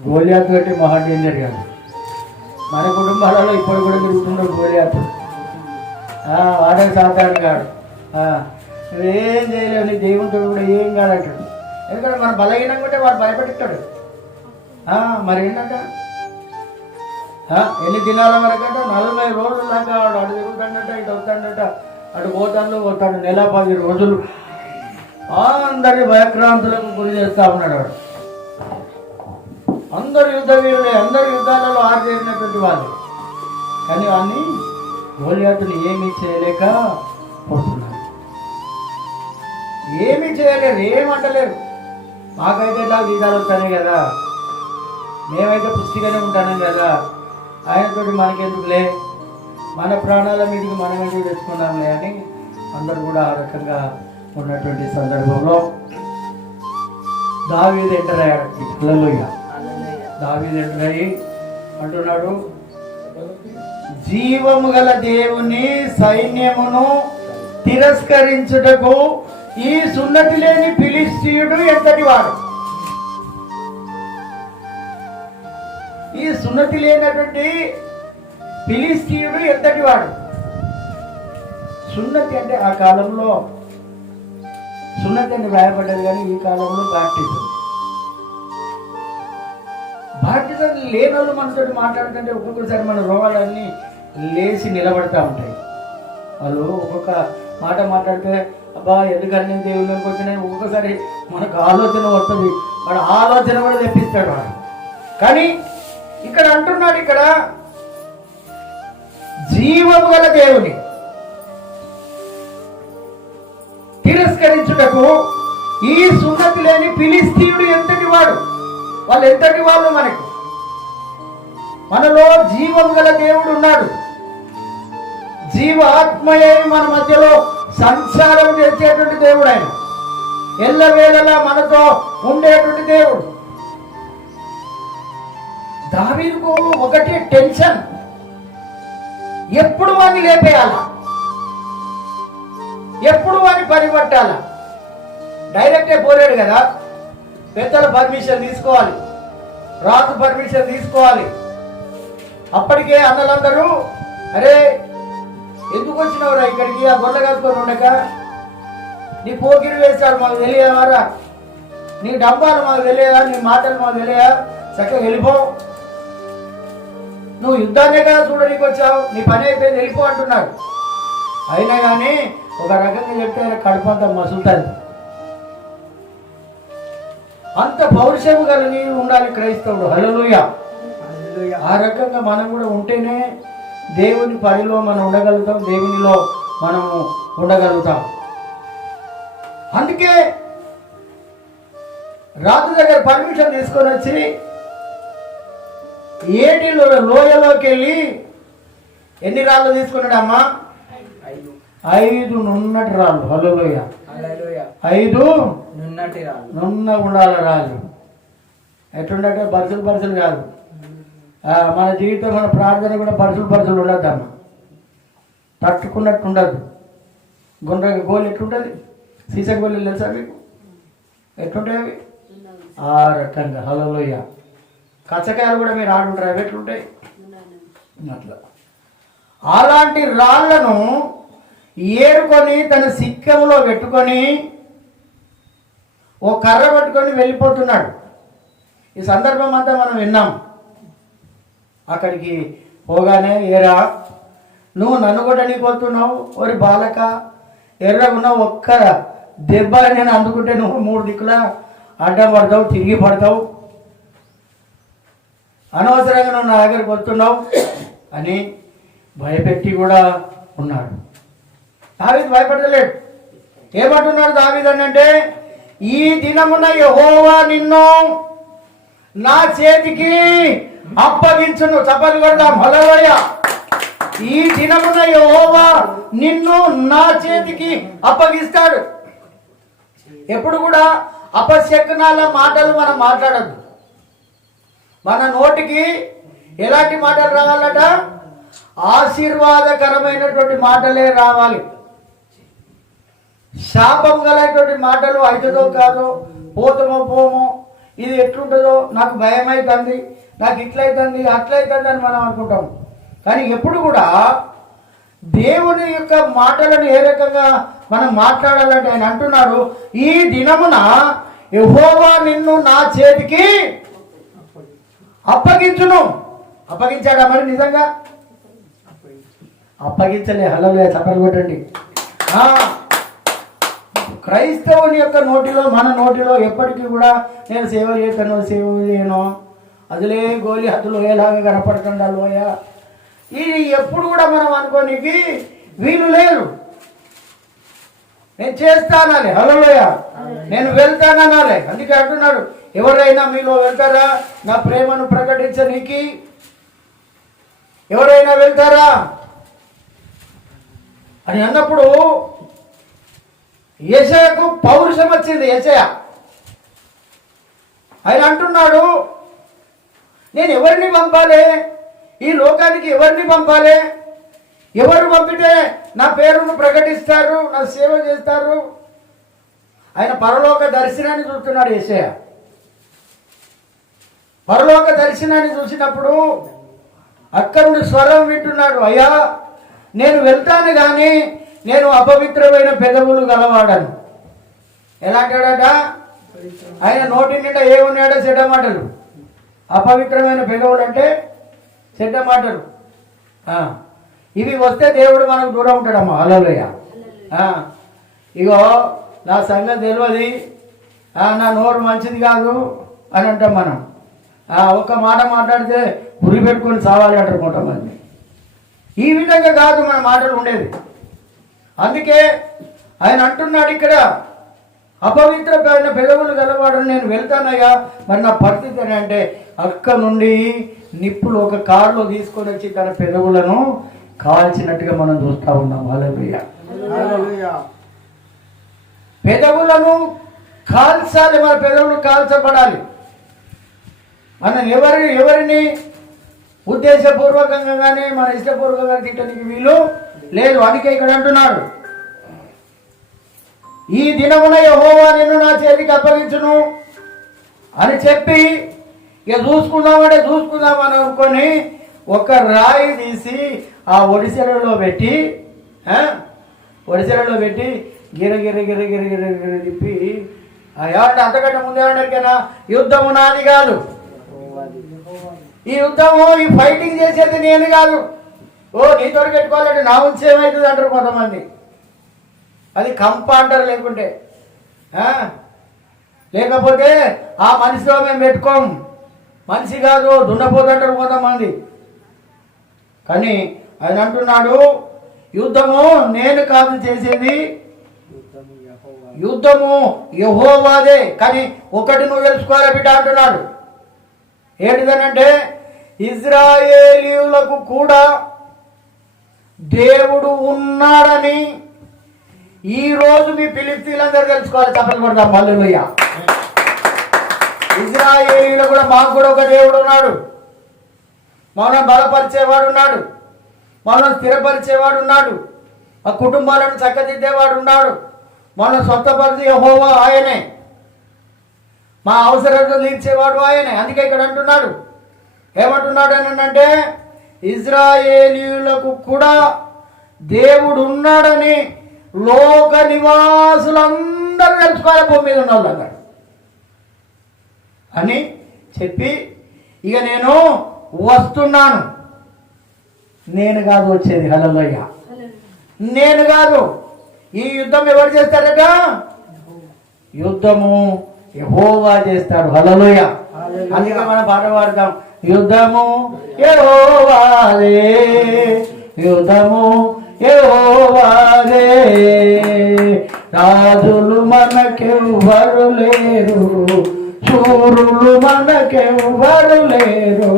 గోలియాతు అంటే మహా డేంజర్ కాదు. మన కుటుంబాలలో ఇప్పుడు కూడా తిరుగుతున్నాడు గోలియాతు. వాడే సాధారణ కాడు. నువ్వేం చేయలేవు, నీ దేవుడు కూడా ఏం కాదంటాడు. ఎందుకంటే మనం బలహీనంగా ఉంటే వాడు భయపెట్టాడు. మరి ఏంటంట, ఎన్ని దినాల వరకంట 40 రోజుల దాకా వాడు అటు తిరుగుతాడట, ఇటు వస్తాడట, అటు పోతాడు. నెల 10 రోజులు అందరి భయక్రాంతులకు గురి చేస్తా ఉన్నాడు వాడు. అందరు యుద్ధ వీరులే, అందరు యుద్ధాలలో ఆరితేరినటువంటి వాళ్ళు. కానీ వాడిని గోలియాతుని ఏమీ చేయలేక పోతున్నారు. ఏమీ చేయలేరు, ఏమంటలేరు. మాకైతే ఇలా గీతాలు వస్తానే కదా, మేమైతే పుష్టిగానే ఉంటాను కదా, ఆయనతో మనకెందుకులే, మన ప్రాణాల మీదకి మనం ఎందుకు తెచ్చుకున్నాంలే అని అందరూ కూడా ఆ రకంగా ఉన్నటువంటి సందర్భంలో దావీదు ఎంటర్ అయ్యాడు. హల్లెలూయా. దావీదు ఎంటర్ అయ్యి అంటున్నాడు, జీవము గల దేవుని సైన్యమును తిరస్కరించుటకు ఈ సున్నతి లేని ఫిలిష్తీయుడు ఎంతటి వాడు. ఈ సున్నతి లేనటువంటి ఫిలిష్తీయుడు ఎంతటి వాడు. సున్నతి అంటే ఆ కాలంలో సున్నతి అని రాయబడ్డది, కానీ ఈ కాలంలో బాప్టిజం. బాప్టిజం లేని వాళ్ళు మనతో మాట్లాడుతుంటే ఒక్కొక్కసారి మన రోగాలన్నీ లేచి నిలబడతా ఉంటాయి. వాళ్ళు ఒక్కొక్క మాట మాట్లాడితే అబ్బా ఎందుకని నేను దేవుళ్ళకి వచ్చినాయి, ఒక్కొక్కసారి మనకు ఆలోచన వస్తుంది. వాడు ఆలోచన కూడా తెప్పిస్తాడు వాడు. కానీ ఇక్కడ అంటున్నాడు, ఇక్కడ జీవము గల దేవుని తిరస్కరించుటకు ఈ సున్నతి లేని ఫిలిష్తీయుడు ఎంతటి వాడు. వాళ్ళు ఎంతటి వాళ్ళు మనకు. మనలో జీవము గల దేవుడు ఉన్నాడు. జీవాత్మయే మన మధ్యలో సంచారం చేసేటువంటి దేవుడు. ఆయన ఎల్లవేళలా మనతో ఉండేటువంటి దేవుడు. దావీదుకు ఒకటే టెన్షన్, ఎప్పుడు వాడిని లేపేయాలా, ఎప్పుడు వాడిని పరిపట్టాలా. డైరెక్టే పోరాడు కదా, పెద్దల పర్మిషన్ తీసుకోవాలి, రాజు పర్మిషన్ తీసుకోవాలి. అప్పటికే అన్నలందరూ అరే ఎందుకు వచ్చినవరా ఇక్కడికి, ఆ గొర్రె కాసుకొని ఉండక, నీ పోకిరి వేశాడు మాకు తెలియదారా, నీ డబ్బాలు మాకు తెలియదా, నీ మాటలు మాకు తెలియదా, చక్కగా వెళ్ళిపో, నువ్వు యుద్ధాన్నే కదా చూడడానికి వచ్చావు, నీ పని అయిపోయింది వెళ్ళిపో అంటున్నాడు. అయినా కానీ ఒక రకంగా చెప్తే కడుపు అంతా మసులుతుంది. అంత పౌరుషము కలిగి ఉండాలి క్రైస్తవుడు. హల్లెలూయా. ఆ రకంగా మనం కూడా ఉంటేనే దేవుని పనిలో మనం ఉండగలుగుతాం, దేవునిలో మనము ఉండగలుగుతాం. అందుకే రాజు దగ్గర పర్మిషన్ తీసుకొని వచ్చి ఏటిలో లోయలోకి వెళ్ళి ఎన్ని రాళ్ళు తీసుకున్నాడమ్మా? 5 నున్నటి రాళ్ళు. హల్లెలూయా. 5 నున్న ఉండాల రాళ్ళు. ఎట్లుంటే బరుసలు కాదు. మన జీవితం, మన ప్రార్థన కూడా బరుసలు ఉండద్దమ్మా, తట్టుకున్నట్టు ఉండదు. గోలు ఎట్లుంటుంది, సీసా గోళీలు తెలుసా మీకు ఎట్లుంటాయి అవి? ఆ రకంగా. హల్లెలూయా. కచ్చకాయలు కూడా మీరు ఆడుంటారు, అవి ఎట్లుంటాయి అట్లా. అలాంటి రాళ్లను ఏరుకొని తన సిక్కములో పెట్టుకొని ఓ కర్ర పట్టుకొని వెళ్ళిపోతున్నాడు. ఈ సందర్భం అంతా మనం విన్నాం. అక్కడికి పోగానే, ఏరా నువ్వు నన్ను కూడా నీకు వస్తున్నావు, ఒరి బాలక ఎర్రగున్న ఒక్క దెబ్బ నేను అందుకుంటే నువ్వు 3 దిక్కులా అడ్డం పడతావు, తిరిగి పడతావు, అనవసరంగా నువ్వు నా దగ్గరికి వస్తున్నావు అని భయపెట్టి కూడా ఉన్నాడు. దావీదు భయపడలేడు. ఏమంటున్నాడు దావీదు అంటే, ఈ దినమున యెహోవా నిన్ను నా చేతికి అప్పగించును. చప్పట్లు కొడదాం. హల్లెలూయా. ఈ దినమున యెహోవా నిన్ను నా చేతికి అప్పగిస్తాడు. ఎప్పుడు కూడా అపశకునాల మాటలు మనం మాట్లాడద్దు. మన నోటికి ఎలాంటి మాటలు రావాలట? ఆశీర్వాదకరమైనటువంటి మాటలే రావాలి. శాపం గలటువంటి మాటలు అవుతుందో కాదో, పోతమో పోమో, ఇది ఎట్లుంటుందో, నాకు భయం అవుతుంది, నాకు ఇట్లయితుంది అట్లయితుంది అని మనం అనుకుంటాం. కానీ ఎప్పుడు కూడా దేవుని యొక్క మాటలను ఏ రకంగా మనం మాట్లాడాలంటే ఆయన అంటున్నాడు, ఈ దినమున యెహోవా నిన్ను నా చేతికి అప్పగించును. అప్పగించాడా మరి? నిజంగా అప్పగించలే. హల్లెలూయా, చప్పట్లు కొట్టండి. క్రైస్తవుని యొక్క నోటిలో, మన నోటిలో ఎప్పటికీ కూడా నేను సేవ చేస్తాను, సేవ చేయను, అదిలే గోలి హద్దులోయేలాగా కనపడుతుండా లోయ, ఇది ఎప్పుడు కూడా మనం అనుకోనికి వీలు లేదు. నేను చేస్తానాలే, హల్లెలూయా, నేను వెళ్తాననాలే. అందుకే అంటున్నాడు, ఎవరైనా మీలో వెళ్తారా నా ప్రేమను ప్రకటించనీకి? ఎవరైనా వెళ్తారా అని అన్నప్పుడు యెషయాకు పౌరుషం వచ్చింది. యెషయా ఆయన అంటున్నాడు, నేను ఎవరిని పంపాలి ఈ లోకానికి? ఎవరిని పంపాలి? ఎవరు పంపితే నా పేరును ప్రకటిస్తారు, నా సేవ చేస్తారు? ఆయన పరలోక దర్శనాన్ని చూస్తున్నాడు యెషయా. పరలోక దర్శనాన్ని చూసినప్పుడు అక్కడి స్వరం వింటున్నాడు, అయ్యా నేను వెళ్తాను కానీ నేను అపవిత్రమైన పెదవులు గలవాడను. ఎలా అంటాడట? ఆయన నోటి నిండా ఏమున్నాడో చెడ్డ మాటలు. అపవిత్రమైన పెదవులు అంటే చెడ్డ మాటలు. ఇవి వస్తే దేవుడు మనకు దూరం ఉంటాడమ్మా. హల్లెలూయా. ఇగో నా సంగతి తెలియదు, నా నోరు మంచిది కాదు అని అంటాం మనం. ఒక్క మాట మాట్లాడితే ఉరి పెట్టుకొని చావాలి అంటారు కొంతమంది. ఈ విధంగా కాదు మన మాటలు ఉండేది. అందుకే ఆయన అంటున్నాడు ఇక్కడ, అపవిత్రమైన పెదవులు గలవాడని నేను వెళ్తానయ్యా, మరి నా పరిస్థితి అని అంటే అక్క నుండి నిప్పులు ఒక కారులో తీసుకొని వచ్చి తన పెదవులను కాల్చినట్టుగా మనం చూస్తూ ఉన్నాం. హల్లెలూయా. పెదవులను కాల్చాలి, మన పెదవులు కాల్చబడాలి. మనం ఎవరిని ఉద్దేశపూర్వకంగా కానీ మన ఇష్టపూర్వకంగా తిట్టడానికి వీలు లేదు. అందుకే ఇక్కడ అంటున్నాడు, ఈ దినమున యెహోవా నిన్ను నా చేతికి అప్పగించును అని చెప్పి, ఇక చూసుకుందామని అనుకొని ఒక రాయి తీసి ఆ ఒడిసెలలో పెట్టి గిర తిప్పి, ఏమంటే అంతకంటే ముందు ఏమన్నా యుద్ధము నాది కాదు, ఈ యుద్ధము ఈ ఫైటింగ్ చేసేది నేను కాదు, నీతో పెట్టుకోవాలంటే నా ఉంచి ఏమవుతుంది అంటారు కొంతమంది. అది కంప అంటారు. లేకపోతే ఆ మనిషితో మేము పెట్టుకోం, మనిషి కాదు దున్నపోతుంటారు కొంతమంది. కానీ ఆయన అంటున్నాడు, యుద్ధము నేను కాదు చేసేది, యుద్ధము యెహోవాదే. కానీ ఒకటి నువ్వు తెలుసుకోవాలి బిడ్డ అంటున్నాడు. ఏంటిదనంటే, ఇజ్రాయేలీయులకు కూడా దేవుడు ఉన్నాడని ఈరోజు మీ ఫిలిస్తీన్లందరూ తెలుసుకోవాలి. చప్పట్లు కొడదాం. హల్లెలూయా. ఇజ్రాయేలీయులు కూడా, మాకు కూడా ఒక దేవుడు ఉన్నాడు, మనం బలపరిచేవాడు ఉన్నాడు, మనం స్థిరపరిచేవాడు ఉన్నాడు, మా కుటుంబాలను చక్కదిద్దేవాడు ఉన్నాడు, మనం స్వస్థపరిచే యెహోవా ఆయనే, మా అవసరాలను తీర్చేవాడు ఆయనే. అందుకే ఇక్కడ అంటున్నాడు, ఏమంటున్నాడు అని అంటే, ఇజ్రాయేలీయులకు కూడా దేవుడు ఉన్నాడని లోక నివాసులందరూ తెలుసుకోవాలి, భూమి మీద ఉన్న వాళ్ళు అన్నాడు అని చెప్పి, ఇక నేను వస్తున్నాను. నేను కాదు వచ్చేది, హల్లెలూయా, నేను కాదు. ఈ యుద్ధం ఎవరు చేస్తారట? యుద్ధము యెహోవా చేస్తాడు. హల్లెలూయా. అందుకే మనం పాట పాడతాం, యుద్ధము యెహోవాదే, యుద్ధము యెహోవాదే, రాజులు మనకెవ్వరు లేరు, శూరులు మనకెవ్వరు లేరు,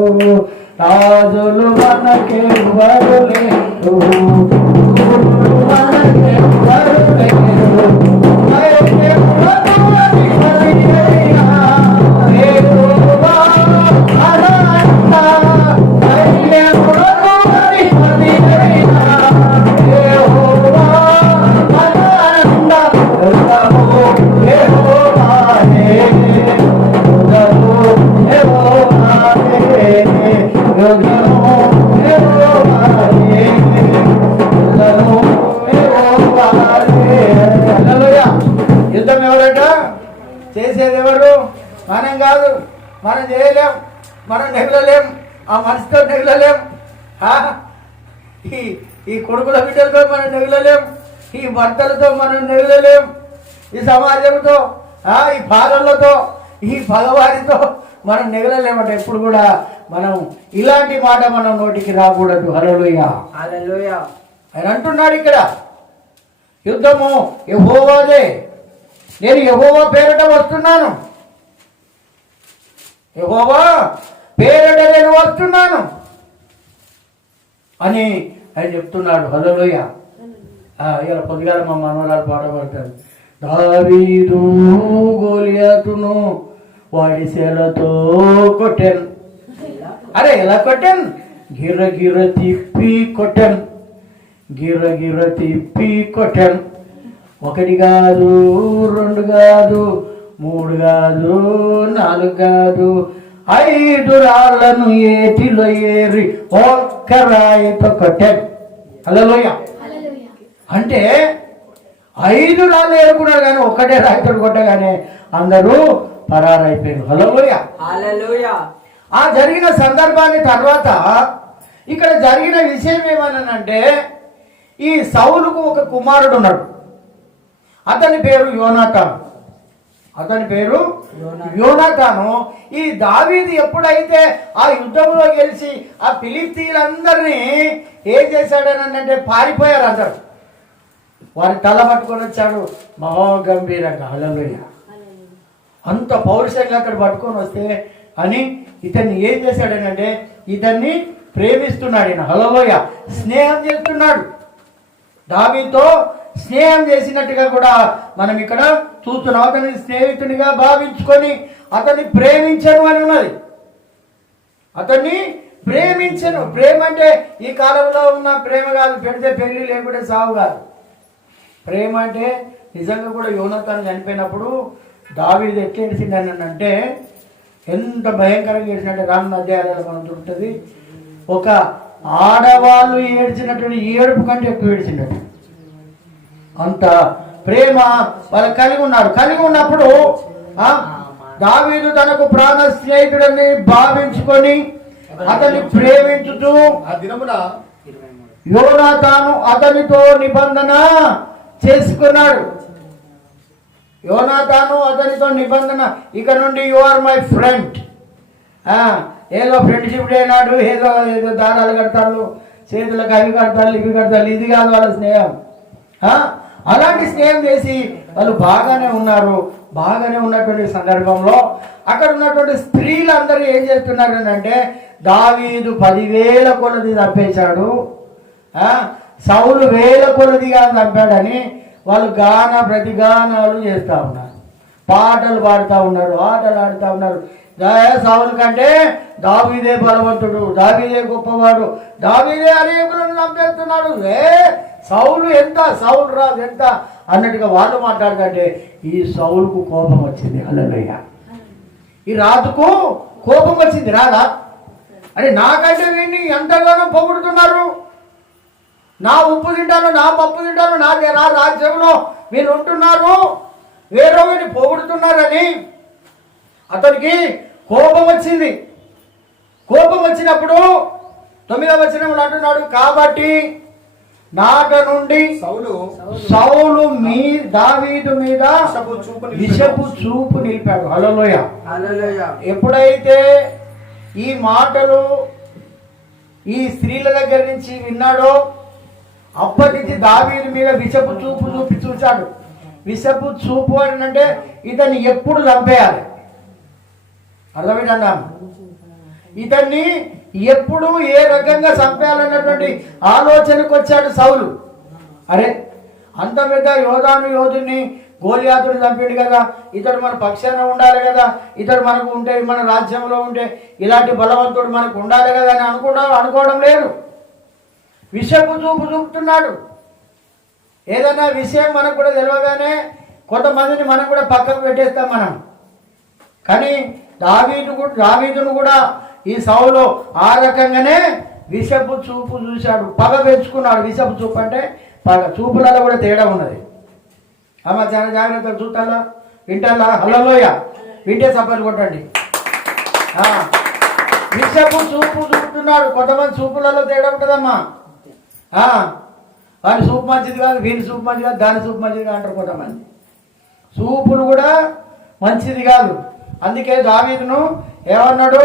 రాజులు మనకెవ్వరు లేరు, శూరులు మనకెవ్వరు లేరు, చేయలేం, మనం నెగలలేం, ఆ మనిషితో నెగలలేం, ఈ ఈ కొడుకుల బిడ్డలతో మనం నెగలలేం, ఈ భర్తలతో మనం నెగలలేం, ఈ సమాజంతో, ఈ బాధలతో, ఈ భగవానితో మనం నెగలలేమంటే ఎప్పుడు కూడా మనం ఇలాంటి మాట మనం నోటికి రాకూడదు. హల్లెలూయా హల్లెలూయా. ఆయన అంటున్నాడు ఇక్కడ, యుద్ధము యెహోవాదే, నేను యెహోవా పేరట వస్తున్నాను, యెహోవా పేరట నేను వస్తున్నాను అని ఆయన చెప్తున్నాడు. హల్లెలూయా. ఇలా పొద్దుగాల మా మనవరాలు పాట పడతారు. దావీదు గోలియాతును వాడి శేలతో కొట్టాను. అరే ఎలా కొట్టాను? గిర్ర గిర్ర తిప్పి కొట్టాను, గిర్ర గిర్ర తిప్పి కొట్టాను. 1 కాదు, 2 కాదు, 3 కాదు, 4 కాదు, 5 రాళ్లను ఏటిలో ఏరి ఒక్క రాయితో కొట్టాను. హల్లెలూయా. అంటే 5 రాళ్ళు ఏరుకున్నారు కానీ ఒక్కటే రాయితో కొట్టగానే అందరూ పరారైపోయారు. హల్లెలూయా హల్లెలూయా. ఆ జరిగిన సందర్భాన్ని తర్వాత ఇక్కడ జరిగిన విషయం ఏమనంటే, ఈ సౌలుకు ఒక కుమారుడు ఉన్నాడు, అతని పేరు యోనాతాను. అతని పేరు యోనాతాను. ఈ దావీదు ఎప్పుడైతే ఆ యుద్ధంలో గెలిచి ఆ ఫిలిష్తీయులందరినీ ఏం చేశాడనంటే పారిపోయారు అందరు. వారి తల పట్టుకొని వచ్చాడు మహాగంభీరంగా. హల్లెలూయా. అంత పౌరుషంగా అక్కడ పట్టుకొని వస్తే అని ఇతన్ని ఏం చేశాడనంటే ఇతన్ని ప్రేమిస్తున్నాడు ఈయన. హల్లెలూయా. స్నేహం చేస్తున్నాడు, దావీదుతో స్నేహం చేసినట్టుగా కూడా మనం ఇక్కడ చూస్తున్నాం. అతని స్నేహితునిగా భావించుకొని అతన్ని ప్రేమించను అని ఉన్నది. అతన్ని ప్రేమించను. ప్రేమ అంటే ఈ కాలంలో ఉన్న ప్రేమ కాదు, పెడితే పెళ్లి లేకుంటే సాగు కాదు. ప్రేమ అంటే నిజంగా కూడా యోనాతాను చనిపోయినప్పుడు దావీదు ఎట్లా ఏడిచిండని అంటే, ఎంత భయంకరంగా ఏడిచినట్టే రానున్న అధ్యాయాలలో మనం దొరుకుతుంది. ఒక ఆడవాళ్ళు ఏడ్చినటువంటి ఏడుపు కంటే ఎక్కువ ఏడ్చినట్టు అంత ప్రేమ వాళ్ళు కలిగి ఉన్నారు. కలిగి ఉన్నప్పుడు దావీదు తనకు ప్రాణ స్నేహితుడని భావించుకొని అతన్ని ప్రేమించుతూ యోనాతాను అతనితో నిబంధన చేసుకున్నాడు. యోనాతాను అతనితో నిబంధన, ఇక నుండి యు ఆర్ మై ఫ్రెండ్. ఏదో ఫ్రెండ్షిప్ డే నాడు ఏదో ఏదో దారాలు కడతారు, చేతులకు అవి కడతారు, ఇవి కడతారు, ఇది కాదు వాళ్ళ స్నేహం. అలాంటి స్నేహం చేసి వాళ్ళు బాగానే ఉన్నారు. బాగానే ఉన్నటువంటి సందర్భంలో అక్కడ ఉన్నటువంటి స్త్రీలు అందరూ ఏం చేస్తున్నారు అంటే, దావీదు 10,000 కొలది చంపేశాడు, సౌలు 1000 కొలదిగా చంపాడని వాళ్ళు ప్రతిగానాలు చేస్తూ ఉన్నారు, పాటలు పాడుతూ ఉన్నారు, ఆటలు ఆడుతూ ఉన్నారు. సౌలు కంటే దావీదే బలవంతుడు, దావీదే గొప్పవాడు, దావీదే అనేకులను చంపేస్తున్నాడు, సౌలు ఎంత, సౌలు రాజు ఎంత అన్నట్టుగా వాళ్ళు మాట్లాడుతుంటే ఈ సౌలుకు కోపం వచ్చింది. హల్లెలూయా. ఈ రాజుకు కోపం వచ్చింది. రాదా అని నాకంటే వీడిని ఎంతగానో పొగుడుతున్నారు, నా ఉప్పు తింటాను, నా పప్పు తింటాను, నా రాజ్యంలో మీరు ఉంటున్నారు, వేరే వీడిని పొగుడుతున్నారని అతనికి కోపం వచ్చింది. కోపం వచ్చినప్పుడు 9వ వచనంలో అంటున్నాడు, కాబట్టి నాట నుండి సౌలు దావీదు మీద విషపు చూపు నిలిపాడు. హల్లెలూయా. ఎప్పుడైతే ఈ మాటలు ఈ స్త్రీల దగ్గర నుంచి విన్నాడో అప్పటి నుంచి దావీదు మీద విషపు చూపు చూశాడు. విషపు చూపు అని అంటే ఇతన్ని ఎప్పుడు చంపేయాలి, అర్థమైందన్నా, ఇతన్ని ఎప్పుడు ఏ రకంగా చంపేయాలన్నటువంటి ఆలోచనకు వచ్చాడు సౌలు. అరే అంత పెద్ద యోధుని గోలియాతుని చంపాడు కదా, ఇతడు మన పక్షాన ఉండాలి కదా, ఇతడు మనకు ఉంటే మన రాజ్యంలో ఉంటే ఇలాంటి బలవంతుడు మనకు ఉండాలి కదా అని అనుకోవడం లేదు. విషపు చూపుతున్నాడు. ఏదైనా విషయం మనకు కూడా తెలియగానే కొంతమందిని మనం కూడా పక్కకు పెట్టేస్తాం మనం. కానీ దావీదును కూడా ఈ సౌలు ఆ రకంగానే విషపు చూపు చూశాడు, పగ పెంచుకున్నాడు. విషపు చూపు అంటే పగ. చూపులలో కూడా తేడా ఉన్నది. అమ్మ చాలా జాగ్రత్తగా చూస్తాలా, వింటాలా. హల్లెలూయా. వింటే సపోర్ట్ కొట్టండి. విషపు చూపు చూపుతున్నాడు. కొంతమంది చూపులలో తేడా ఉంటుందమ్మా. వాని సూపు మంచిది కాదు, వీని సూపు మంచిది కాదు, దాని సూపు మంచిది కాదు అంటారు కొంతమంది. సూపులు కూడా మంచిది కాదు. అందుకే దావీదును ఏమన్నాడు?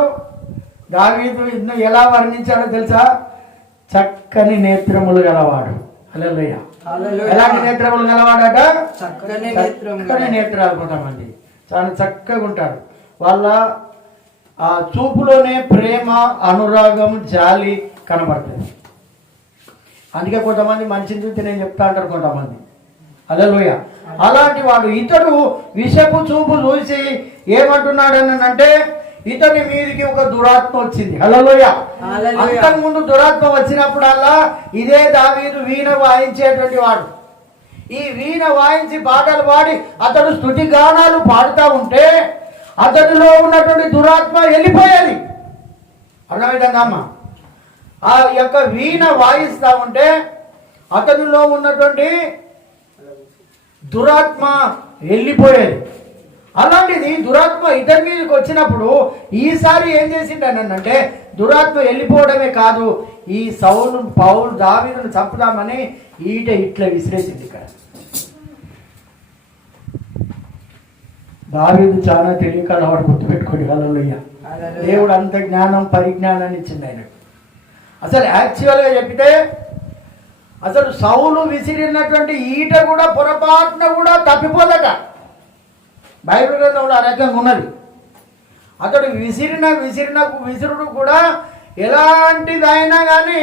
దావీదు ఎలా వర్ణించాడో తెలుసా? చక్కని నేత్రములు గలవాడు. హల్లెలూయా. ఎలాంటి నేత్రములు గలవాడట? చక్కని నేత్రాలు. కొంతమంది చాలా చక్కగా ఉంటారు. వాళ్ళ ఆ చూపులోనే ప్రేమ, అనురాగం, జాలి కనబడుతుంది. అందుకే కొంతమంది మనిషిని చూస్తే నేను చెప్తా అంటారు కొంతమంది. హల్లెలూయా. అలాంటి వాడు ఇతడు విషపు చూపు చూసి ఏమంటున్నాడనంటే ఇతని మీదికి ఒక దురాత్మ వచ్చింది. హల్లెలూయా. అంతకుముందు దురాత్మ వచ్చినప్పుడల్లా ఇదే దావీదు వీణ వాయించేటువంటి వాడు. ఈ వీణ వాయించి పాటలు పాడి అతడు స్తుతి గానాలు పాడుతూ ఉంటే అతడిలో ఉన్నటువంటి దురాత్మ వెళ్ళిపోయేది. అర్థమైందమ్మా? ఆ యొక్క వీణ వాయిస్తూ ఉంటే అతడిలో ఉన్నటువంటి దురాత్మ వెళ్ళిపోయేది. అలాంటిది దురాత్మ ఇతని మీదకి వచ్చినప్పుడు ఈసారి ఏం చేసిండనంటే దురాత్మ వెళ్ళిపోవడమే కాదు, ఈ పౌలు దావీదును చంపుదామని ఇట్లా విసిరేసింది. ఇక్కడ దావీదు చాలా తెలియకల వాడు గుర్తుపెట్టుకోండి. హల్లెలూయా. దేవుడు అంత జ్ఞానం, పరిజ్ఞానాన్ని ఇచ్చింది ఆయనకు. అసలు యాక్చువల్గా చెప్తే అసలు సౌలు విసిరినటువంటి ఈట కూడా పొరపాటున కూడా తప్పిపోదట. బైబిల్ గ్రంథంలో ఆ రకంగా ఉన్నది. అతడు విసిరుడు కూడా ఎలాంటిదైనా కానీ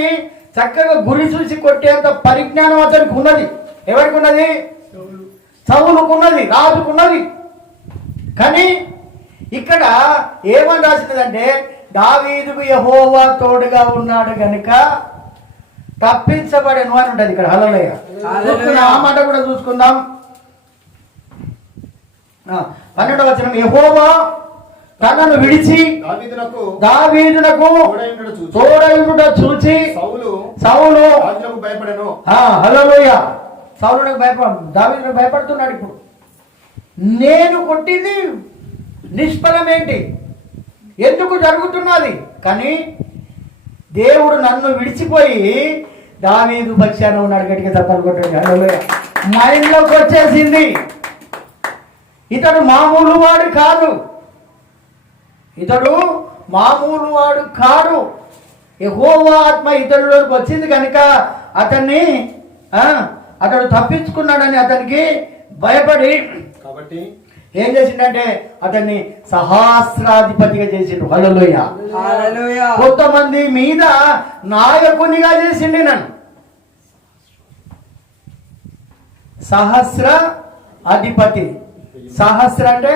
చక్కగా గురి చూసి కొట్టేంత పరిజ్ఞానం అతనికి ఉన్నది. ఎవరికి ఉన్నది? సౌలుకున్నది, రాజుకున్నది. కానీ ఇక్కడ ఏమని రాసినదంటే దావీదుకు యెహోవా తోడుగా ఉన్నాడు కనుక తప్పించబడెను అని ఉంటుంది ఇక్కడ. హల్లెలూయా. ఆ మాట కూడా చూసుకుందాం. 12వ వచనం, యెహోవా తనను విడిచి దావీదునకు తోడైయుండుట చూచి సౌలు భయపడెను. హల్లెలూయా. సౌలునకు దావీదునకు భయపడుతున్నాడు. ఇప్పుడు నేను కొట్టింది నిష్ఫలమేంటి? ఎందుకు జరుగుతున్నది? కానీ దేవుడు నన్ను విడిచిపోయి దావీదు పక్షాన ఉన్నాడు. గట్టిగా తప్పలు కొట్టాడు. హల్లెలూయా. మైండ్లోకి వచ్చేసింది. ఇతడు మామూలు వాడు కాదు. యెహోవా ఆత్మ ఇతరులోకి వచ్చింది కనుక అతడు తప్పించుకున్నాడని అతనికి భయపడి కాబట్టి ఏం చేసిండంటే అతన్ని సహస్రాధిపతిగా చేసిండు. హల్లెలూయా. కొంతమంది మీద నాయకునిగా చేసిండి నన్ను. సహస్ర అధిపతి. సహస్ర అంటే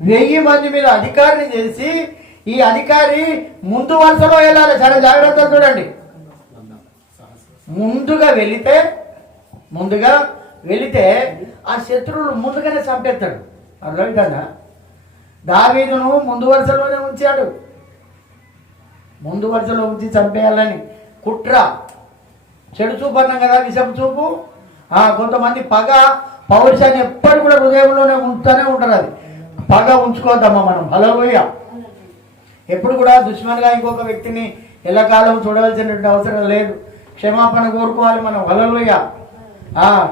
1000 మంది మీద అధికారిని చేసి ఈ అధికారి ముందు వరుసలో వెళ్ళాలి. చాలా జాగ్రత్తగా చూడండి. ముందుగా వెళితే ఆ శత్రువులు ముందుగానే చంపేస్తాడు. అర్థమైందా? దావీదును ముందు వరుసలోనే ఉంచాడు. ముందు వరుసలో ఉంచి చంపేయాలని కుట్ర. చెడు చూపు అన్నాం కదా, విషపు చూపు. కొంతమంది పగ, పౌరుషాన్ని ఎప్పటి కూడా హృదయంలోనే ఉంటూనే ఉంటారు. అది పగ ఉంచుకోవద్దమ్మా మనం. హల్లెలూయా. ఎప్పుడు కూడా దుష్మన్గా ఇంకొక వ్యక్తిని ఎల్లకాలం చూడవలసినటువంటి అవసరం లేదు. క్షమాపణ కోరుకోవాలి మనం. హల్లెలూయా.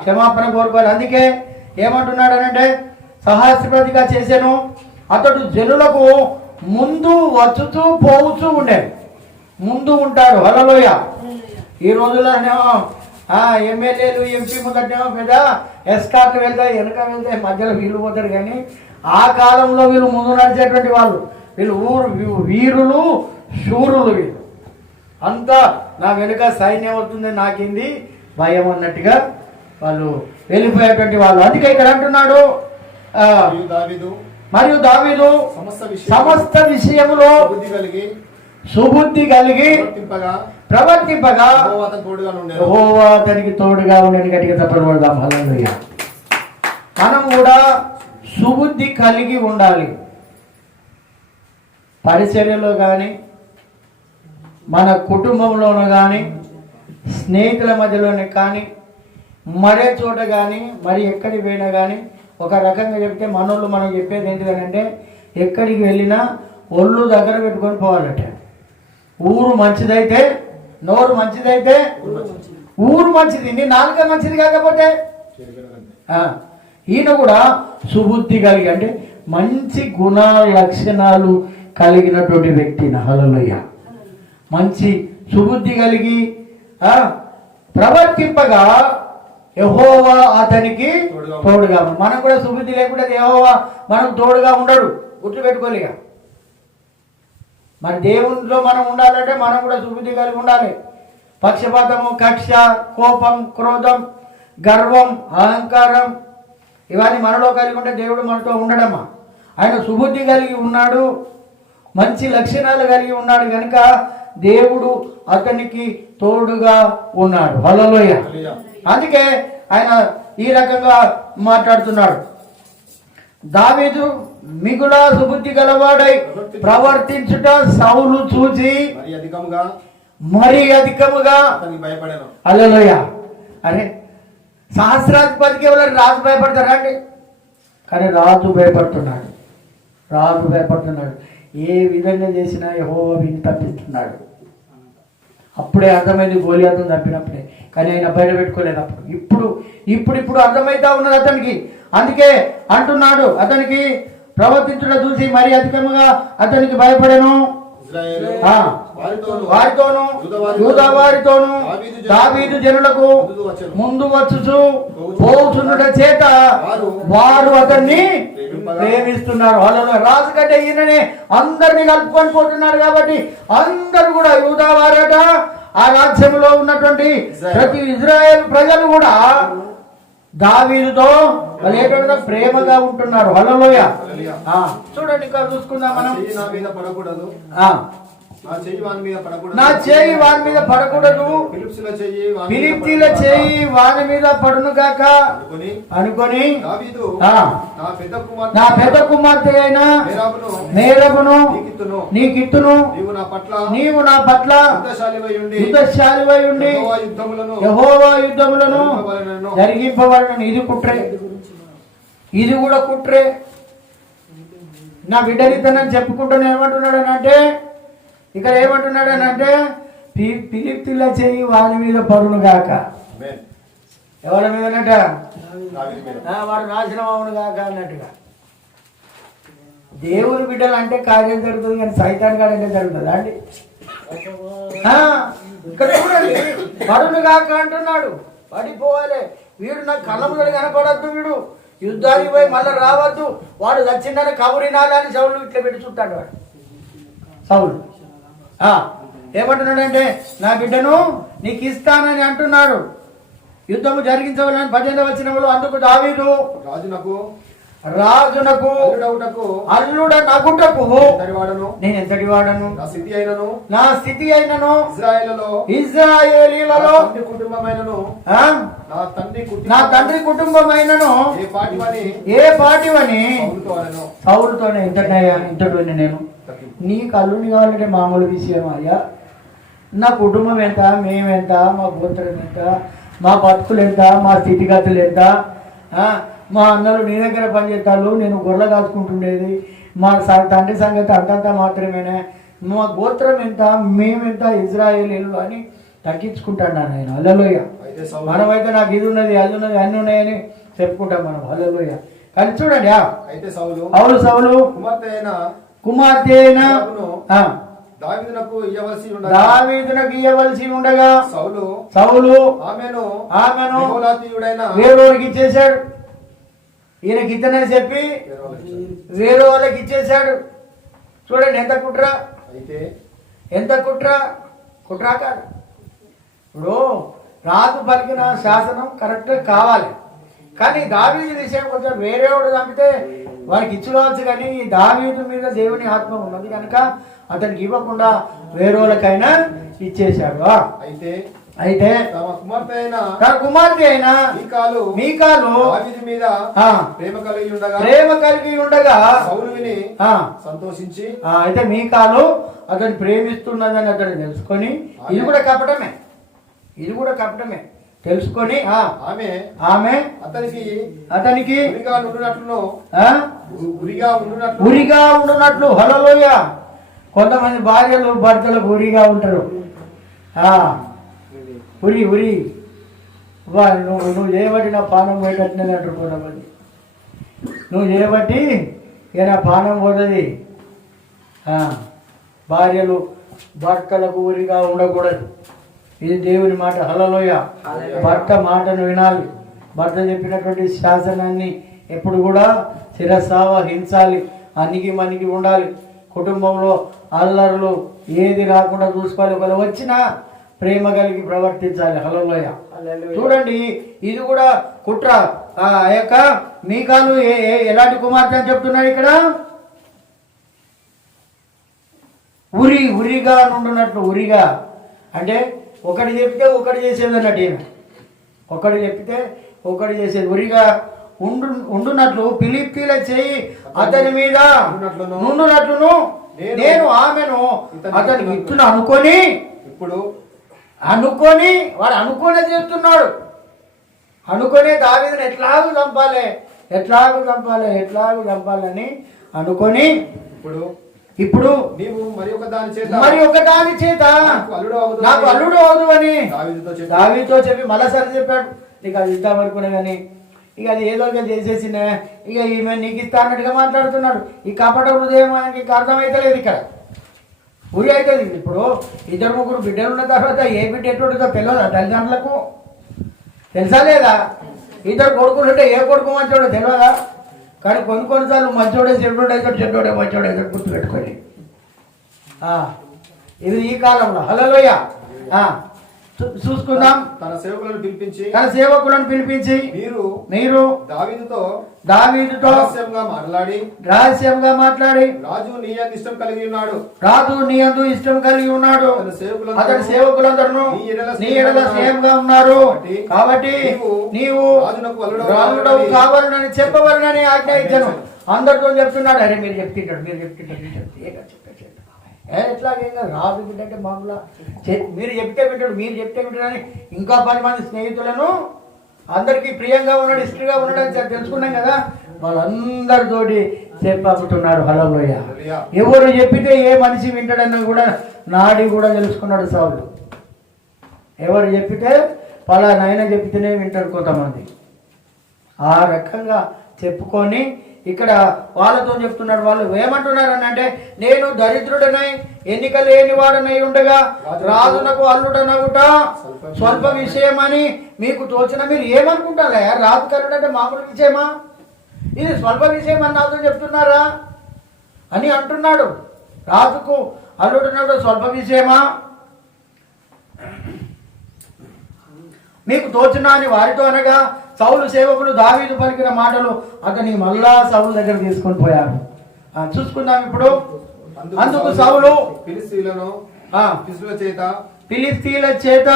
క్షమాపణ కోరుకోవాలి. అందుకే ఏమంటున్నాడనంటే సహస్రపతిగా చేశాను. అతడు జనులకు ముందు వచ్చుతూ పోవుతూ ఉండేది. ముందు ఉంటాడు. హల్లెలూయా. ఈ రోజుల్లోనేమో ఎమ్మెల్యేలు, ఎంపీ ముందటేమో పెద్ద ఎస్కార్ట్ వెళ్తాయి, వెనక వెళ్తే మధ్యలో వీళ్ళు పోతారు. కానీ ఆ కాలంలో వీళ్ళు ముందు నడిచేటువంటి వాళ్ళు. వీళ్ళు వీరులు, శూరులు. వీళ్ళు అంతా నా వెనుక సైన్యం అవుతుంది, నాకింది భయం అన్నట్టుగా వాళ్ళు వెళ్ళిపోయేటువంటి వాళ్ళు. అందుకే ఇక్కడ అంటున్నాడు, మరియు దావీదు సమస్త విషయంలో సుబుద్ధి కలిగి ప్రవర్తింపగా యెహోవా అతనికి తోడుగా ఉండని. గట్టిగా తప్పబడదాం. హల్లెలూయా. మనం కూడా సుబుద్ధి కలిగి ఉండాలి. పరిచర్యలో కానీ, మన కుటుంబంలోనూ కానీ, స్నేహితుల మధ్యలోనే కానీ, మరే చోట కానీ, మరి ఎక్కడికి పోయినా కానీ ఒక రకంగా చెప్తే మనోళ్ళు మనం చెప్పేది ఏంటిదనంటే ఎక్కడికి వెళ్ళినా ఒళ్ళు దగ్గర పెట్టుకొని పోవాలట. ఊరు మంచిదైతే, నోరు మంచిదైతే ఊరు మంచిది, నీ నాలుక మంచిది కాకపోతే. ఈయన కూడా సుబుద్ధి కలిగి, అంటే మంచి గుణ లక్షణాలు కలిగినటువంటి వ్యక్తి. హల్లెలూయ. మంచి సుబుద్ధి కలిగి ప్రవర్తింపగా యెహోవా అతనికి తోడుగా. మనం కూడా సుబుద్ధి లేకుండా యెహోవా మనకు తోడుగా ఉండడు. గుర్తు పెట్టుకోలేక మరి దేవునిలో మనం ఉండాలంటే మనం కూడా సుబుద్ధి కలిగి ఉండాలి. పక్షపాతము, కక్ష, కోపం, క్రోధం, గర్వం, అహంకారం ఇవన్నీ మనలో కలిగి ఉంటే దేవుడు మనతో ఉండడమ్మా. ఆయన సుబుద్ధి కలిగి ఉన్నాడు, మంచి లక్షణాలు కలిగి ఉన్నాడు కనుక దేవుడు అతనికి తోడుగా ఉన్నాడు. హల్లెలూయ. అందుకే ఆయన ఈ రకంగా మాట్లాడుతున్నాడు. దావీదు మిగుల సుబుద్ధి గలవాడై ప్రవర్తించుట సౌలు చూసి మరి అధికముగా హల్లెలూయ. అరే సహస్రాధిపతికి ఎవరు రాజు భయపడతారా అండి? కానీ రాజు భయపడుతున్నాడు. రాజు భయపడుతున్నాడు. ఏ విధంగా చేసినా యెహోవా వీడిని తప్పిస్తున్నాడు. అప్పుడే అర్థమైంది గోలియాతును తప్పినప్పుడే, కానీ ఆయన బయట పెట్టుకోలేదు. అప్పుడు ఇప్పుడు అర్థమైతా ఉన్నది అతనికి. అందుకే అంటున్నాడు, అతనికి ప్రవర్తించుట చూసి మరి అధికముగా అతనికి భయపడెను. వారితోను యూదా వారితోను దావీదు జనులకు ముందు వచ్చుచు పోచునుట చేత వారు అతన్ని ప్రేమిస్తున్నారు. వాళ్ళలో రాజు కంటే ఈయననే అందరినీ కలుపుకొని పోతున్నాడు కాబట్టి అందరూ కూడా యూదా వారట, ఆ రాజ్యంలో ఉన్నటువంటి ప్రతి ఇజ్రాయేల్ ప్రజలు కూడా దావీదుతో వాళ్ళు ప్రేమగా ఉంటున్నారు. హల్లెలూయా. చూడండి, ఇంకా చూసుకుందాం మనం. నా చేయి వాని మీద పడకూడదు, ఫిలిష్తీయుల చేయి వాని మీద పడును గాక అనుకొని నా పెద్ద కుమార్తె అయిన మేరబును నీకిత్తును, నీవు నా పట్ల యుద్ధశాలివై ఉండి యెహోవా యుద్ధములను జరిగింపవలెను. ఇది కుట్రే, ఇది కూడా కుట్రే. నా బిడ్డనితనని చెప్పుకుంటూనే ఏమంటున్నాడు అంటే, ఇక్కడ ఏమంటున్నాడు అని అంటే, ఫిలిష్తీయుల చేయి వారి మీద పడును గాక. ఎవరి మీదనట? వాడు నాశనం అవును గాక అన్నట్టుగా. దేవుని బిడ్డలు అంటే కార్యం జరుగుతుంది, కానీ సైతాన్ గారు అంటే జరుగుతుంది అండి. ఇక్కడ చూడండి, పడును గాక అంటున్నాడు. పడిపోవాలి, వీడు నాకు కళ్ళములు కనపడద్దు, వీడు యుద్ధానికి పోయి మళ్ళీ రావద్దు, వాడు చచ్చిందని కబురినాలని సౌలు ఇట్లా పెట్టి చూస్తాడు. వాడు సౌలు ఏమంటున్నాడంటే, నా బిడ్డను నీకు ఇస్తానని అంటున్నాడు. యుద్ధము జరిగించవాలని 18వ వచనంలో అందుకు దావీదు రాజునకు అల్లుడ నగుటకు నేను ఎంతటి వాడను, నా స్థితి అయినను ఇశ్రాయేలీలలో నా తండ్రి కుటుంబమైనను ఏ పాటివని సౌలుతోనే ఇంతటి నేను నీకు అల్లుని కావాలంటే మామూలు విషయం అయ్యా. నా కుటుంబం ఎంత, మేమెంత, మా గోత్రం ఎంత, మా బతుకులు ఎంత, మా స్థితిగతులు ఎంత, మా అన్నలు నీ దగ్గర పనిచేస్తాను, నేను గొర్రెలు కాచుకుంటుండేది, మా తండ్రి సంగతి అంతంతా మాత్రమేనే, మా గోత్రం ఎంత, మేమెంత, ఇజ్రాయేలీలు అని తగ్గించుకుంటాను నేను. హల్లెలూయా. మనమైతే నాకు ఇది ఉన్నది, అది ఉన్నది, అన్ని ఉన్నాయని చెప్పుకుంటాం మనం. హల్లెలూయా. కానీ చూడండి, సౌలు కుమార్తె అయిన దావీదునకు ఇయ్యవలసి ఉండగా సౌలు ఆమెను వేరొకరికి ఇచ్చేశాడు. ఈయనకి ఇతనే చెప్పి వేరే వాళ్ళకి ఇచ్చేశాడు. చూడండి ఎంత కుట్ర, ఎంత కుట్రా కాదు. ఇప్పుడు రాజు పలికిన శాసనం కరెక్ట్ కావాలి, కానీ దావీదు విషయం కొంచెం వేరేవాడు చంపితే వారికి ఇచ్చుకోవచ్చు, కానీ దావీదు మీద దేవుని ఆత్మ ఉన్నది కనుక అతనికి ఇవ్వకుండా వేరేకైనా ఇచ్చేశాడు. అయితే తన కుమార్తె అయిన మీకాలు ప్రేమ కలిగి ఉండగా సంతోషించి, అయితే మీకాలు అతను ప్రేమిస్తున్నదని అతను తెలుసుకొని, ఇది కూడా కపటమే. తెలుసుకొని ఆమె ఆమె అతనికి అతనికి ఉరిగా ఉండునట్లును ఉరిగా ఉండునట్లు. హల్లెలూయా. కొంతమంది భార్యలు భర్తలకు ఉరిగా ఉంటారు. ఉరి ఉరి నువ్వు చేయబట్టి నా పానం పోయేటట్టునే అంటారు కొంతమంది. నువ్వు చేయబట్టి ఇక నా పానం పోతుంది. భార్యలు భర్తలకు ఉరిగా ఉండకూడదు. ఇది దేవుని మాట. హల్లెలూయా. భర్త మాటను వినాలి. భర్త చెప్పినటువంటి శాసనాన్ని ఎప్పుడు కూడా శిరసావహించాలి. అనికి మనికి ఉండాలి. కుటుంబంలో అల్లరులు ఏది రాకుండా చూసుకోవాలి. ఒకవేళ వచ్చినా ప్రేమ కలిగి ప్రవర్తించాలి. హల్లెలూయా. చూడండి, ఇది కూడా కుట్ర. ఆ యొక్క మీకాలు ఎలాంటి కుమార్తె అని చెప్తున్నాడు ఇక్కడ? ఉరిగా నుండునట్లు. ఉరిగా అంటే ఒకటి చెప్తే ఒకటి చేసేది అన్నట్టు. ఏమి ఒకటి చెప్తే ఒకటి చేసేది. ఉరిగా ఉండునట్లు ఫిలిప్పీల చేయి అతని మీద నుండునట్లును నేను ఆమెను అతనికి ఇచ్చును అనుకొని. ఇప్పుడు అనుకొని వాడు అనుకునే చేస్తున్నాడు. అనుకునే దావీదుని ఎట్లాగూ చంపాలని అనుకొని ఇప్పుడు నీవు మరి ఒక దాని చేత నాకు అల్లుడు అవదు అని దావీదుతో చెప్పి మళ్ళా సరి చెప్పాడు. నీకు అది ఇద్దామనుకునే కానీ ఇక అది ఏదో చేసేసిన ఇక ఈమె నీకు ఇస్తా అన్నట్టుగా మాట్లాడుతున్నాడు. ఈ కపట హృదయం ఆయనకి అర్థమైతలేదు. ఇక్కడ ఉరి అవుతుంది. ఇప్పుడు 2-3 బిడ్డలు ఉన్న తర్వాత ఏ బిడ్డ ఎటువంటిదో తెలియదా తల్లిదండ్రులకు? తెలుసా లేదా? 2 కొడుకులు ఉంటే ఏ కొడుకు మంచోడో తెలియదా? కానీ కొన్నిసార్లు మంచోడే చెడ్డోడే మంచోడే గుర్తు పెట్టుకొని ఇది ఈ కాలంలో. హల్లెలూయా. చూసుకుందాం. తన సేవకులను పిలిపించి మీరు దావీదుతో రహస్యంగా మాట్లాడి రాజు నీ యందు ఇష్టం కలిగి ఉన్నాడు అతని సేవకులందరూ నీ ఎడల స్నేహంగా ఉన్నారు కాబట్టి నీవు రాజునకు కావాలని చెప్పవలనని ఆజ్ఞ ఇచ్చాను. అందరితో చెప్తున్నాడు. అరే మీరు చెప్తుంటాడు ఎట్లాగేం కాదు. రాజు బిడ్డ అంటే మామూలు మీరు చెప్తే వింటాడని ఇంకా 10 మంది స్నేహితులను అందరికీ ప్రియంగా ఉన్నాడు, ఇష్టంగా ఉన్నాడు అని తెలుసుకున్నాం కదా. వాళ్ళందరితోటి చెప్పబుతున్నాడు. హల్లెలూయా. ఎవరు చెప్పితే ఏ మనిషి వింటాడన్న కూడా నాడి కూడా తెలుసుకున్నాడు సౌలు. ఎవరు చెప్పితే పలానాయన చెప్పితేనే వింటాడు కొంతమంది. ఆ రకంగా చెప్పుకొని ఇక్కడ వాళ్ళతో చెప్తున్నాడు. వాళ్ళు ఏమంటున్నారు అని అంటే, నేను దరిద్రుడనై ఎన్నిక లేని వాడనై ఉండగా రాజునకు అల్లుడనగుట స్వల్ప విషయమని మీకు తోచిన. మీరు ఏమనుకుంటారా? రాజు కల్లుడు అంటే మామూలు విషయమా? ఇది స్వల్ప విషయం అని నాతో చెప్తున్నారా అని అంటున్నాడు. రాజుకు అల్లుడనగుట స్వల్ప విషయమా మీకు తోచిన అని వారితో అనగా సౌలు సేవకులు దావీదు పలికిన మాటలు అతని మళ్ళా సౌలు దగ్గర తీసుకొని పోయారు. చూసుకుందాం ఇప్పుడు. అందుకు సౌలు ఫిలిస్తీయుల చేత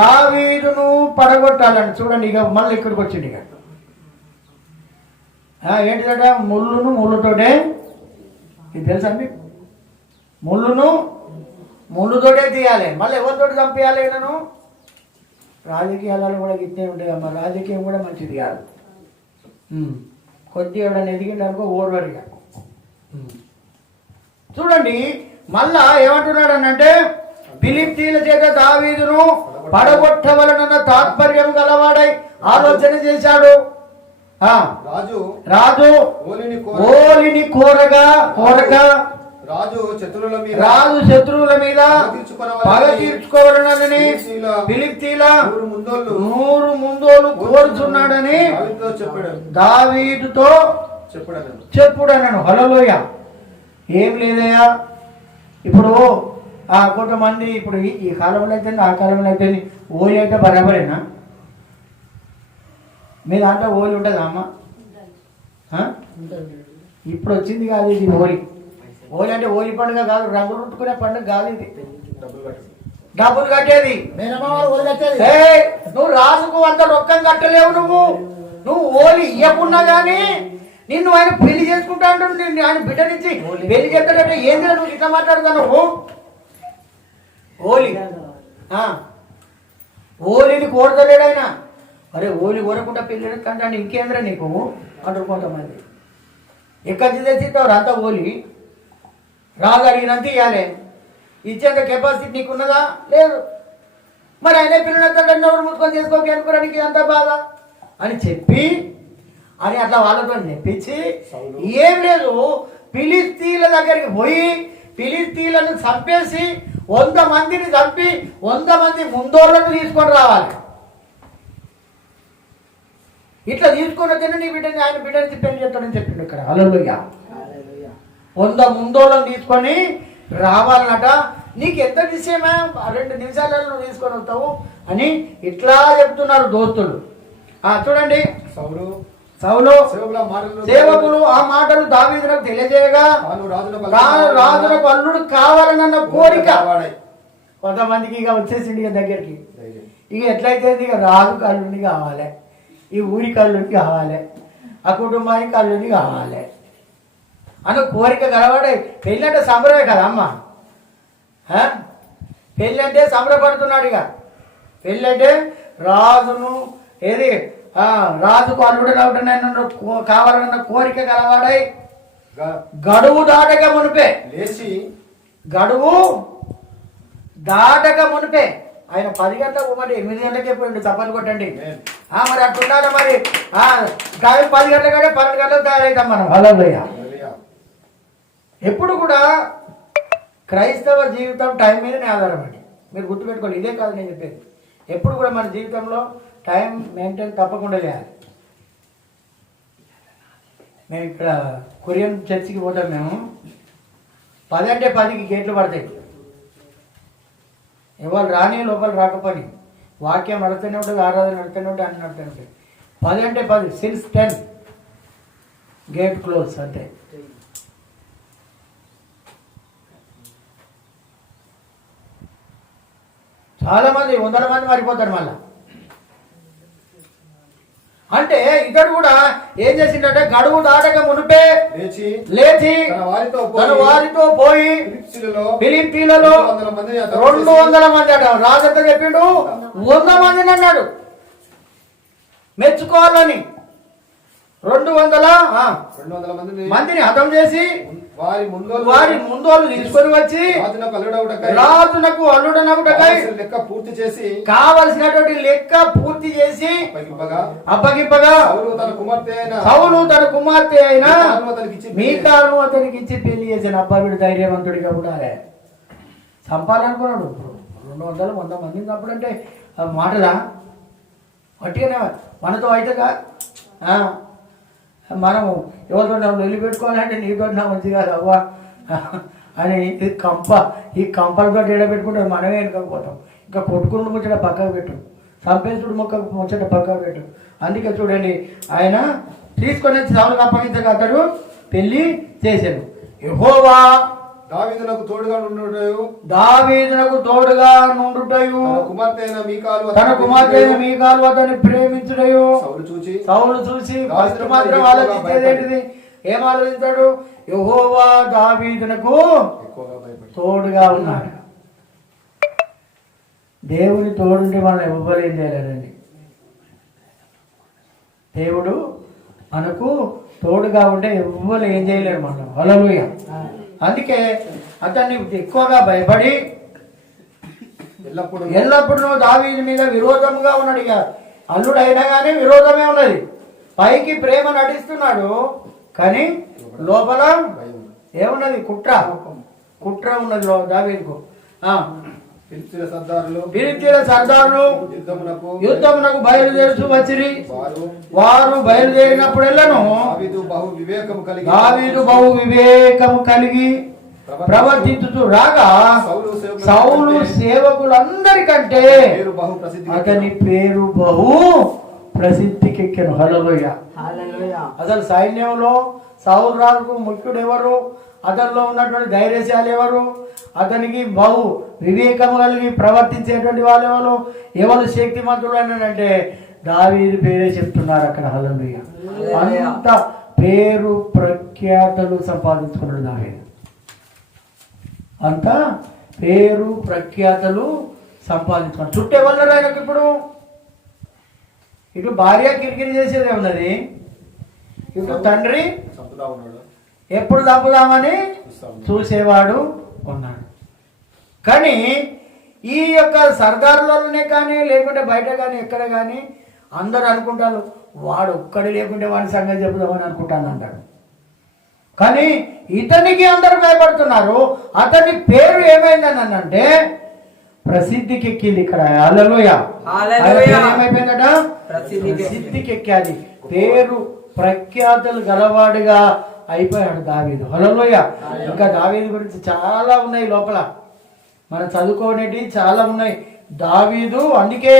దావీదును పడగొట్టాలని. చూడండి, ఇక మళ్ళీ ఇక్కడికి వచ్చింది. ఇక ఏంటిదట? ముళ్ళుతోటే. ఇది తెలుసా మీకు? ముళ్ళుతోటే తీయాలి. మళ్ళీ ఎవరితోటి చంపేయాలి? నేను రాజకీయాలలో కూడా గిట్టే ఉంటాయి అమ్మ. రాజకీయం కూడా మంచిది కాదు. కొద్దిగా ఎవడన్నా ఎదిగిండనుకో ఓర్వరిగా. చూడండి, మళ్ళా ఏమంటున్నాడు అనంటే, ఫిలిస్తీయుల చేత దావీదును పడగొట్టవలనన్న తాత్పర్యం గలవాడై ఆలోచన చేశాడు. రాజు ఓలిని కోరగా రాజు శత్రువుల మీద పగ తీర్చుకోవాలని ఫిలిస్తీయుల 100 ముందోలు కోరుచున్నాడని దావీదుతో చెప్పుడన్నాను. హల్లెలూయా. ఏం లేదయ్యా. ఇప్పుడు కొంతమంది ఇప్పుడు ఈ కాలంలో అయితే ఆ కాలంలో అయితే ఓలి అయితే బరాబరేనా? మీ దాంట్లో ఓలి ఉంటుందా అమ్మ? ఇప్పుడు వచ్చింది కాదు ఇది ఓలి. ఓలి అంటే ఓలి పండుగ కాదు, రంగులు రుట్టుకునే పండుగ కాదు ఇది. డబ్బులు కట్టేది. నువ్వు రాజుకు అంత రొక్కం కట్టలేవు. నువ్వు ఓలి ఇవ్వకున్నా కానీ నిన్ను ఆయన పెళ్లి చేసుకుంటా అంటుండు. ఆయన బిడ్డ నుంచి పెళ్లి చేస్తాడంటే ఏంది నువ్వు ఇట్లా మాట్లాడుతున్నావు? ఓలి ఓలిని కోరతలేడు ఆయన. అరే ఓలి కోరకుండా పెళ్ళి కంటే ఇంకేంద్రా నీకు అంటారు కొంతమంది. ఎక్కడి తెచ్చిస్తావు అంతా ఓలి రాదు, అడిగినంత ఇవ్వాలి. ఇచ్చేంత కెపాసిటీ నీకున్నదా? లేదు. మరి ఆయన పిల్లలంతా నోరు మూసుకొని చేసుకోకి అనుకోవడానికి అంత బాధ అని చెప్పి అని అట్లా వాళ్ళతో చెప్పించి ఏం లేదు, ఫిలిస్తీన్ల దగ్గరికి పోయి ఫిలిస్తీన్లను చంపేసి 100 మందిని చంపి 100 మంది ముందోళ్ళను తీసుకొని రావాలి. ఇట్లా తీసుకొని వస్తేనే నీ బిడ్డని ఆయన బిడ్డని పెళ్లి చేస్తాడని చెప్పిండు ఇక్కడ. హల్లెలూయా. 100 ముందోళ్ళను తీసుకొని రావాలన్నట. నీకు ఎంత విషయమే 2 నిమిషాలలో నువ్వు తీసుకొని వస్తావు అని ఇట్లా చెప్తున్నారు దోస్తులు. చూడండి, సౌలు సేవకులు ఆ మాటలు దావీదునకు తెలియజేయగా రాజులకు అల్లుడు కావాలన్న కోరిక కొంతమందికి ఇక వచ్చేసింది ఇక దగ్గరికి. ఇక ఎట్లయితే ఇక రాజుకు అల్లుడిని కావాలి, ఈ ఊరికి అల్లుడికి కావాలి, ఆ కుటుంబానికి అల్లుడిని కావాలి అన్న కోరిక కలవాడే. పెళ్ళి అంటే సంబరమే కదా అమ్మ. పెళ్ళి అంటే సంబరపడుతున్నాడు. ఇక పెళ్ళి అంటే రాజును ఏది రాజుకు అల్లుడు కావాలన్న కోరిక కలవాడై గడువు దాటక మునిపే గడువు దాటక మునిపే ఆయన 10 గంటలకు మరి 8 గంటలకే పోయిండు. చప్పలు కొట్టండి. మరి అట్లుండాలి. మరి టైం 10 గంటల కంటే 12 గంటలకు తయారవుతాం మనం. హల్లెలూయా. ఎప్పుడు కూడా క్రైస్తవ జీవితం టైం మీదనే ఆధారపడి మీరు గుర్తుపెట్టుకోండి. ఇదే కాదు నేను చెప్పేది. ఎప్పుడు కూడా మన జీవితంలో టైం మెయింటైన్ తప్పకుండా చేయాలి. మేము ఇక్కడ కొరియన్ చర్చికి పోతాం. మేము 10 అంటే 10కి గేట్లు పడతాయి. ఎవరు రాని లోపల రాకపోని వాక్యం నడుతూనే ఉంటుంది, ఆరాధన నడుతూనే ఉంటుంది, అన్ని నడుతూనే ఉంటాయి. 10 అంటే 10 since 10 గేట్ క్లోజ్ అంతే. చాలా మంది 100 మంది మారిపోతారు మళ్ళా. అంటే ఇతడు కూడా ఏం చేసిండే గడువు దాటక మునిపే లేచి తన వారితో పోయి ఫిలిప్పీలలో 200 మంది అట. రాజంతా చెప్పిండు 100 మందిని అన్నాడు మెచ్చుకోవాలని. 200 మందిని హతం చేసి వారి ముందోళ్ళు తీసుకొని వచ్చి రాజునకు అల్లుడనగుటకై కావలసినటువంటి లెక్క పూర్తి చేసి అప్పగింపగా సౌలు తన కుమార్తె అయిన మీకాను అతనికి ఇచ్చి పెళ్లి చేసిన. అబ్బాయిడు ధైర్యవంతుడిగా ఉండాలి. చంపాలనుకున్నాడు. 200 100 మందిని చంపడంటే మాటలా? వట్టిగానే మనతో అయితేగా మనము ఎవరితో వదిలిపెట్టుకోవాలంటే నీతో నా మంచిగా అవ్వా అని ఈ కంపలతో ఎడబెట్టుకుంటే మనమే వెనుకపోతాం. ఇంకా కొట్టుకుని ముచ్చట పక్కకు పెట్టు, సంపేసుడు ముచ్చట పక్కకు పెట్టు. అందుకే చూడండి ఆయన తీసుకొని సౌలుకు అప్పగించగా అతడు పెళ్లి చేశాడు. యెహోవా దావీదునకు తోడుగా నుండుటయు తన కుమార్తె అయిన మీకాలు అతన్ని ప్రేమించుటయు సౌలు చూసి ఫస్ట్ మాత్రం ఆలోచించేది ఏం ఆలోచించాడు? యెహోవా దావీదునకు తోడుగా ఉన్నాడు. దేవుని తోడుంటే మనం ఎవ్వరు ఏం చేయలేదండి. దేవుడు మనకు తోడుగా ఉంటే ఎవ్వరు ఏం చేయలేరు మనం. హల్లెలూయా. అందుకే అతన్ని ఎక్కువగా భయపడి ఎల్లప్పుడూ దావీదు మీద విరోధముగా ఉన్నాడు. ఇక అల్లుడు అయినా కానీ విరోధమే ఉన్నది. పైకి ప్రేమ నటిస్తున్నాడు కానీ లోపల ఏమున్నది? కుట్ర ఉన్నది దావీదుకు. ఫిలిష్తీయుల సర్దారులు యుద్ధమునకు బయలుదేరుచు వచ్చిరి. వారు బయలుదేరినప్పుడెల్లను దావీదు బహు వివేకము కలిగి ప్రవర్తించుతూ రాగా సౌలు సేవకులందరికంటే అతని పేరు బహు ప్రసిద్ధికెక్కెను. హల్లెలూయా. అసలు సైన్యంలో సౌలు రాజుకు ముఖ్యుడు ఎవరు? అతనిలో ఉన్నటువంటి ధైర్యశాలి ఎవరు? అతనికి బహు వివేకము కలిగి ప్రవర్తించేటువంటి వాళ్ళు ఎవరు? ఎవరు శక్తిమంతుడు అంటే దావీదు పేరే చెప్తున్నారు అక్కడ. హల్లెలూయా. అంత పేరు ప్రఖ్యాతలు సంపాదించుకున్నాడు దావీదు. అంత పేరు ప్రఖ్యాతలు సంపాదించుకోండి. చుట్టూ ఎవరు ఆయనకు ఇప్పుడు? ఇటు భార్య కిరికిరి చేసేదే ఉన్నది, ఇటు తండ్రి ఎప్పుడు తప్పుదామని చూసేవాడు ఉన్నాడు. కానీ ఈ యొక్క సర్దారులనే కానీ లేకుంటే బయట కానీ ఎక్కడ కానీ అందరూ అనుకుంటారు వాడు ఒక్కడి లేకుంటే వాడి సంగతి చెబుదామని అనుకుంటాను అంటాడు. కానీ ఇతనికి అందరూ భయపడుతున్నారు. అతని పేరు ఏమైందని అంటే ప్రసిద్ధికి ఎక్కింది. ఇక్కడ హల్లెలూయా, ఏమైపోయిందట? ప్రసిద్ధికి ఎక్కాది, పేరు ప్రఖ్యాతులు గలవాడుగా అయిపోయాడు దావీదు. హల్లెలూయా. ఇంకా దావీదు గురించి చాలా ఉన్నాయి లోపల, మనం చదువుకోనేటి చాలా ఉన్నాయి. దావీదు అందుకే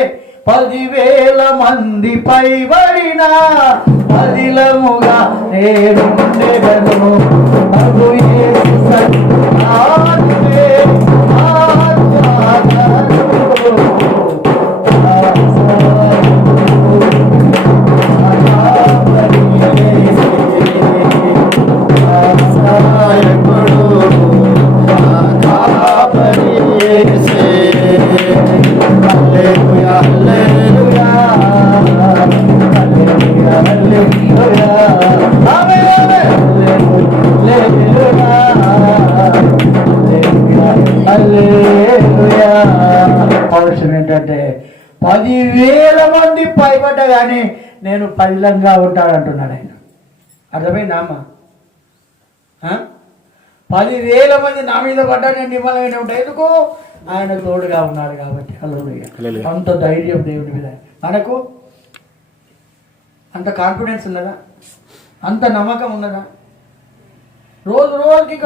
10,000 మంది పైబడిన పదిలముగా నేనుండెదను. ప్రభు యేసు సన్నిధానమే ఆరాధనలు. అవసరం ఏంటంటే 10,000 మంది పైబడ్డా కానీ నేను పల్లంగా ఉంటాడంటున్నాడు ఆయన. అర్థమైందమ్మా? 10,000 మంది నా మీద పడ్డా నేను నిమ్మలమైన ఉంటాయి. ఎందుకు? ఆయన తోడుగా ఉన్నాడు కాబట్టి. హల్లెలూయా. అంత ధైర్యం దేవుడి మీద మనకు, అంత కాన్ఫిడెన్స్ ఉన్నదా? అంత నమ్మకం ఉన్నదా? రోజు రోజుకి